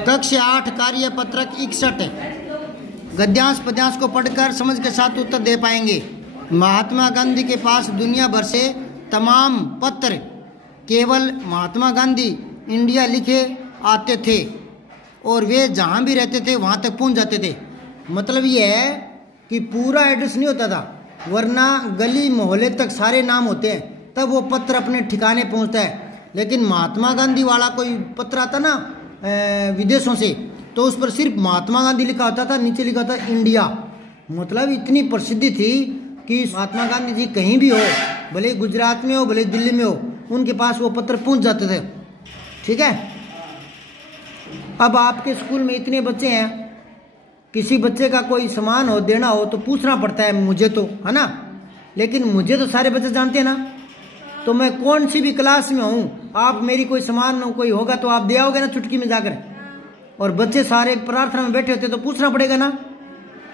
कक्षा 8 कार्य पत्रक 61 गद्यांश पद्यांश को पढ़कर समझ के साथ उत्तर दे पाएंगे। महात्मा गांधी के पास दुनिया भर से तमाम पत्र केवल महात्मा गांधी इंडिया लिखे आते थे और वे जहाँ भी रहते थे वहाँ तक पहुँच जाते थे। मतलब ये है कि पूरा एड्रेस नहीं होता था, वरना गली मोहल्ले तक सारे नाम होते हैं, तब वो पत्र अपने ठिकाने पहुँचता है। लेकिन महात्मा गांधी वाला कोई पत्र आता ना विदेशों से, तो उस पर सिर्फ महात्मा गांधी लिखा होता था, नीचे लिखा होता इंडिया। मतलब इतनी प्रसिद्धि थी कि महात्मा गांधी जी कहीं भी हो, भले गुजरात में हो भले दिल्ली में हो, उनके पास वो पत्र पहुंच जाते थे। ठीक है। अब आपके स्कूल में इतने बच्चे हैं, किसी बच्चे का कोई सामान हो देना हो तो पूछना पड़ता है मुझे, तो है ना। लेकिन मुझे तो सारे बच्चे जानते हैं ना, तो मैं कौन सी भी क्लास में हूँ, आप मेरी कोई सामान कोई होगा तो आप दे आओगे ना चुटकी में जाकर। और बच्चे सारे प्रार्थना में बैठे होते तो पूछना पड़ेगा ना।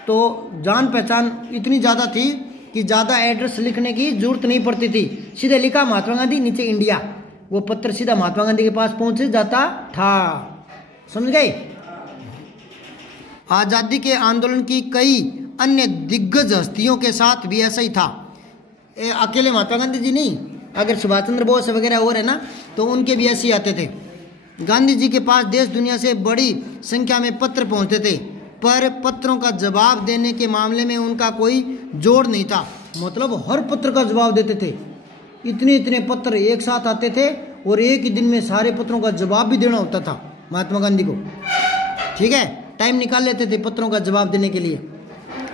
तो जान पहचान इतनी ज़्यादा थी कि ज़्यादा एड्रेस लिखने की जरूरत नहीं पड़ती थी, सीधे लिखा महात्मा गांधी नीचे इंडिया, वो पत्र सीधा महात्मा गांधी के पास पहुंच जाता था। समझ गए। आज़ादी के आंदोलन की कई अन्य दिग्गज हस्तियों के साथ भी ऐसा ही था। अकेले महात्मा गांधी जी नहीं, अगर सुभाष चंद्र बोस वगैरह और है ना, तो उनके भी ऐसे ही आते थे। गांधी जी के पास देश दुनिया से बड़ी संख्या में पत्र पहुंचते थे, पर पत्रों का जवाब देने के मामले में उनका कोई जोड़ नहीं था। मतलब हर पत्र का जवाब देते थे, इतने इतने पत्र एक साथ आते थे और एक ही दिन में सारे पत्रों का जवाब भी देना होता था महात्मा गांधी को। ठीक है, टाइम निकाल लेते थे पत्रों का जवाब देने के लिए।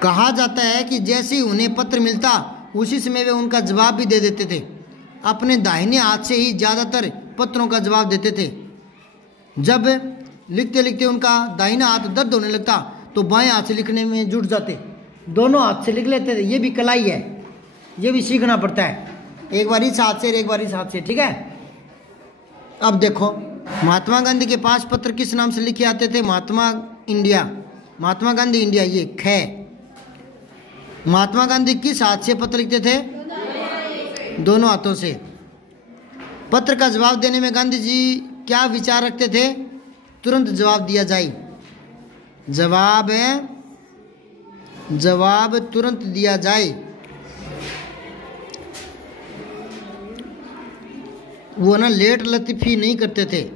कहा जाता है कि जैसे ही उन्हें पत्र मिलता उसी समय वे उनका जवाब भी दे देते थे। अपने दाहिने हाथ से ही ज़्यादातर पत्रों का जवाब देते थे। जब लिखते लिखते उनका दाहिना हाथ दर्द होने लगता तो बाएं हाथ से लिखने में जुट जाते, दोनों हाथ से लिख लेते थे। ये भी कलाई है, ये भी सीखना पड़ता है, एक बार इस हाथ से एक बार इस हाथ से। ठीक है। अब देखो महात्मा गांधी के पास पत्र किस नाम से लिखे आते थे? महात्मा इंडिया, महात्मा गांधी इंडिया, ये ख। महात्मा गांधी किस हाथ से पत्र लिखते थे? दोनों हाथों से। पत्र का जवाब देने में गांधी जी क्या विचार रखते थे? तुरंत जवाब दिया जाए। जवाब तुरंत दिया जाए। वो ना लेट लतीफ़ी नहीं करते थे,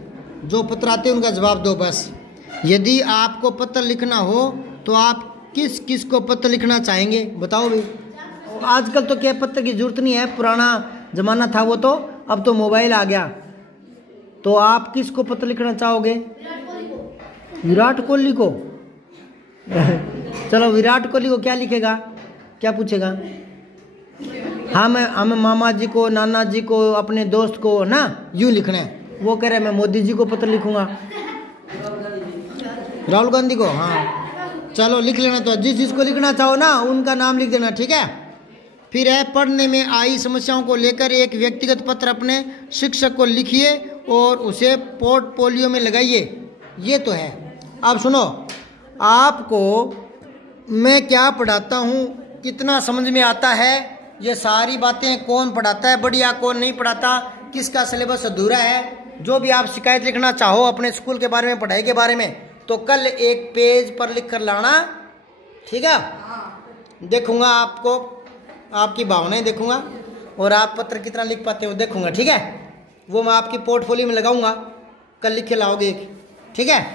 जो पत्र आते उनका जवाब दो बस। यदि आपको पत्र लिखना हो तो आप किस किस को पत्र लिखना चाहेंगे? बताओ भाई। आजकल तो क्या पत्र की जरूरत नहीं है, पुराना जमाना था वो, तो अब तो मोबाइल आ गया। तो आप किसको पत्र लिखना चाहोगे? विराट कोहली को। चलो विराट कोहली को क्या लिखेगा, क्या पूछेगा? हमें मामा जी को, नाना जी को, अपने दोस्त को ना यूं लिखना है। वो कह रहे मैं मोदी जी को पत्र लिखूंगा, राहुल गांधी को। हाँ चलो लिख लेना, तो जिस जिसको लिखना चाहो ना उनका नाम लिख देना। ठीक है। फिर है पढ़ने में आई समस्याओं को लेकर एक व्यक्तिगत पत्र अपने शिक्षक को लिखिए और उसे पोर्टफोलियो में लगाइए। ये तो है। अब सुनो, आपको मैं क्या पढ़ाता हूँ, कितना समझ में आता है, ये सारी बातें कौन पढ़ाता है बढ़िया, कौन नहीं पढ़ाता, किसका सिलेबस अधूरा है, जो भी आप शिकायत लिखना चाहो अपने स्कूल के बारे में, पढ़ाई के बारे में, तो कल एक पेज पर लिख कर लाना। ठीक है। देखूंगा आपको, आपकी भावनाएं देखूंगा और आप पत्र कितना लिख पाते हो देखूंगा। ठीक है। वो मैं आपकी पोर्टफोलियो में लगाऊंगा, कल लिख के लाओगे एक। ठीक है।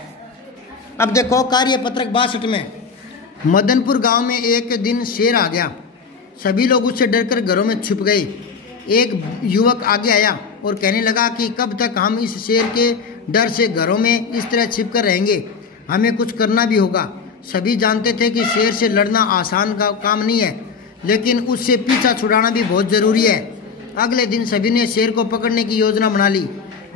अब देखो कार्य पत्रक 62 में, मदनपुर गांव में एक दिन शेर आ गया। सभी लोग उससे डरकर घरों में छुप गए। एक युवक आगे आया और कहने लगा कि कब तक हम इस शेर के डर से घरों में इस तरह छिपकर रहेंगे, हमें कुछ करना भी होगा। सभी जानते थे कि शेर से लड़ना आसान का काम नहीं है, लेकिन उससे पीछा छुड़ाना भी बहुत ज़रूरी है। अगले दिन सभी ने शेर को पकड़ने की योजना बना ली।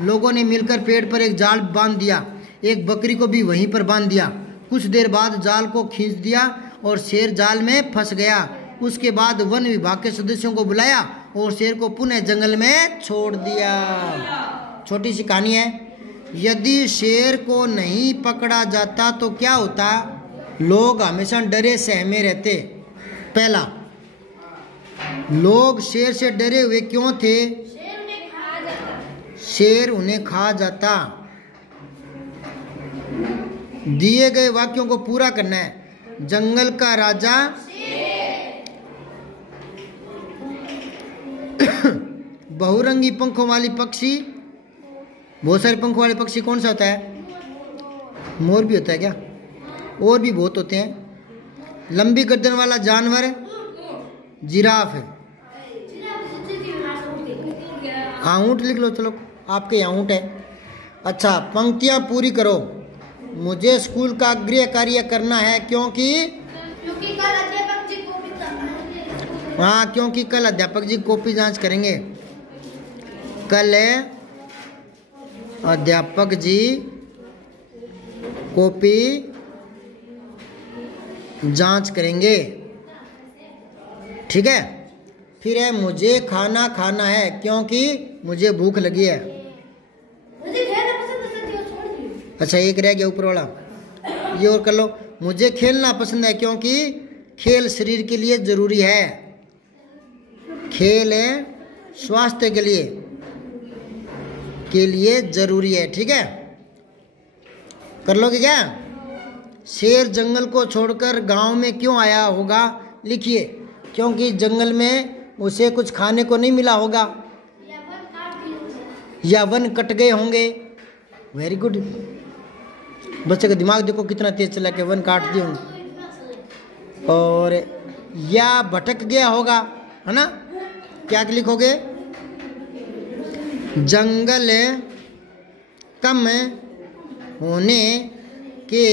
लोगों ने मिलकर पेड़ पर एक जाल बांध दिया, एक बकरी को भी वहीं पर बांध दिया। कुछ देर बाद जाल को खींच दिया और शेर जाल में फंस गया। उसके बाद वन विभाग के सदस्यों को बुलाया और शेर को पुनः जंगल में छोड़ दिया। छोटी सी कहानी है। यदि शेर को नहीं पकड़ा जाता तो क्या होता? लोग हमेशा डरे सहमे रहते। पहला, लोग शेर से डरे हुए क्यों थे? शेर उन्हें खा जाता। दिए गए वाक्यों को पूरा करना है। जंगल का राजा बहुरंगी पंखों वाली पक्षी, बहुत सारे पंखों वाले पक्षी कौन सा होता है? मोर भी होता है क्या? और भी बहुत होते हैं। लंबी गर्दन वाला जानवर जिराफ है। हाँ, ऊँट लिख लो, चलो आपके यहाँ ऊँट है। अच्छा, पंक्तियाँ पूरी करो। मुझे स्कूल का गृह कार्य करना है क्योंकि कल अध्यापक जी कॉपी जांच। हाँ, क्योंकि कल अध्यापक जी कॉपी जांच करेंगे। कल अध्यापक जी कॉपी जांच करेंगे। ठीक है। फिर है मुझे खाना खाना है क्योंकि मुझे भूख लगी है। मुझे खेलना पसंद है। अच्छा, एक रह गया ऊपर वाला, ये और कर लो। मुझे खेलना पसंद है क्योंकि खेल शरीर के लिए जरूरी है। खेल है स्वास्थ्य के लिए जरूरी है। ठीक है, कर लोगे क्या? शेर जंगल को छोड़कर गांव में क्यों आया होगा? लिखिए। क्योंकि जंगल में उसे कुछ खाने को नहीं मिला होगा, या वन कट गए होंगे। Very good. बच्चे का दिमाग देखो कितना तेज चला के वन काट दिए होंगे। और या भटक गया होगा, है ना? क्या लिखोगे? जंगल कम होने के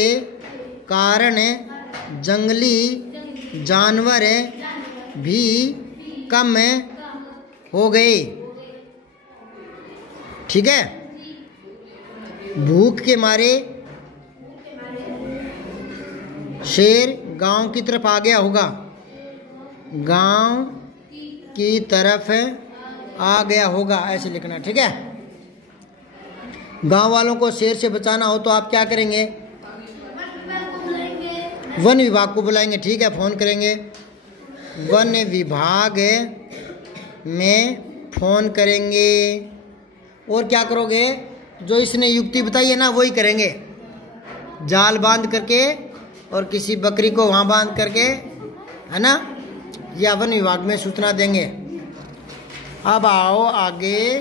कारण जंगली जानवर भी कम हो गए। ठीक है। भूख के मारे शेर गांव की तरफ आ गया होगा। गांव की तरफ आ गया होगा, ऐसे लिखना। ठीक है। गांव वालों को शेर से बचाना हो तो आप क्या करेंगे? वन विभाग को बुलाएंगे। ठीक है, फोन करेंगे। वन विभाग में फोन करेंगे। और क्या करोगे? जो इसने युक्ति बताई है ना, वही करेंगे। जाल बांध करके और किसी बकरी को वहां बांध करके, है ना? या वन विभाग में सूचना देंगे। अब आओ आगे।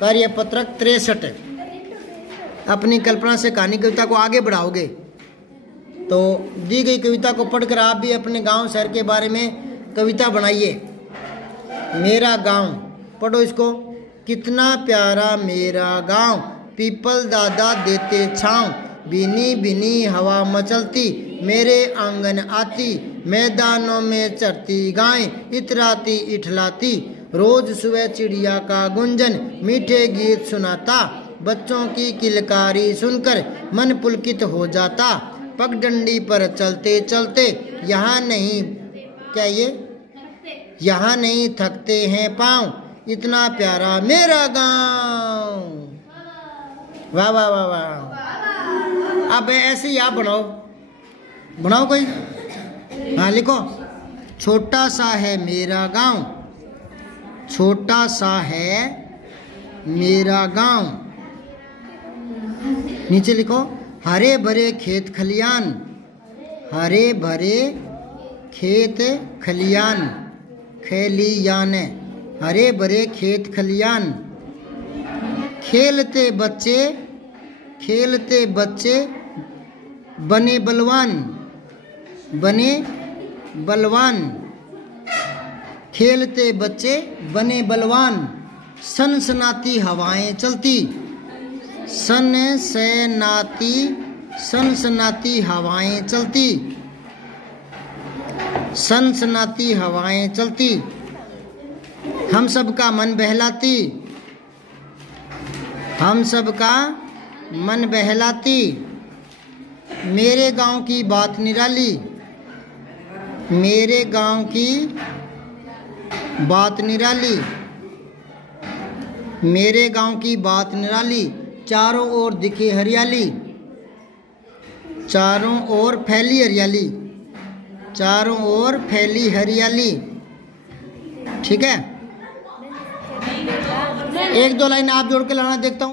कार्यपत्रक 63। अपनी कल्पना से कहानी कविता को आगे बढ़ाओगे। तो दी गई कविता को पढ़कर आप भी अपने गांव शहर के बारे में कविता बनाइए। मेरा गांव, पढ़ो इसको। कितना प्यारा मेरा गांव, पीपल दादा देते छाँव, भीनी भीनी हवा मचलती, मेरे आंगन आती, मैदानों में चरती गायें, इतराती इठलाती, रोज सुबह चिड़िया का गुंजन मीठे गीत सुनाता, बच्चों की किलकारी सुनकर मन पुलकित हो जाता, पगडंडी पर चलते चलते यहाँ नहीं, क्या ये, यहाँ नहीं थकते हैं पाँव, इतना प्यारा मेरा गांव। वाह वाह वाह वाह। अब ऐसे ही आप बनाओ, बनाओ कोई। हाँ लिखो। छोटा सा है मेरा गांव, छोटा सा है मेरा गांव। नीचे लिखो हरे भरे खेत खलियान, हरे भरे खेत खलियान, खलियान, हरे भरे खेत खलियान। खेलते बच्चे, खेलते बच्चे बने बलवान, बने बलवान, खेलते बच्चे बने बलवान। सनसनाती हवाएं चलती, सनसनाती, सनसनाती हवाएं चलती, सनसनाती हवाएं चलती, हम सबका मन बहलाती, हम सबका मन बहलाती, मेरे गांव की बात निराली, मेरे गांव की बात निराली, मेरे गांव की बात निराली। चारों ओर दिखे हरियाली, चारों ओर फैली हरियाली, चारों ओर फैली हरियाली। ठीक है। एक दो लाइन आप जोड़ के लाना, देखता हूँ।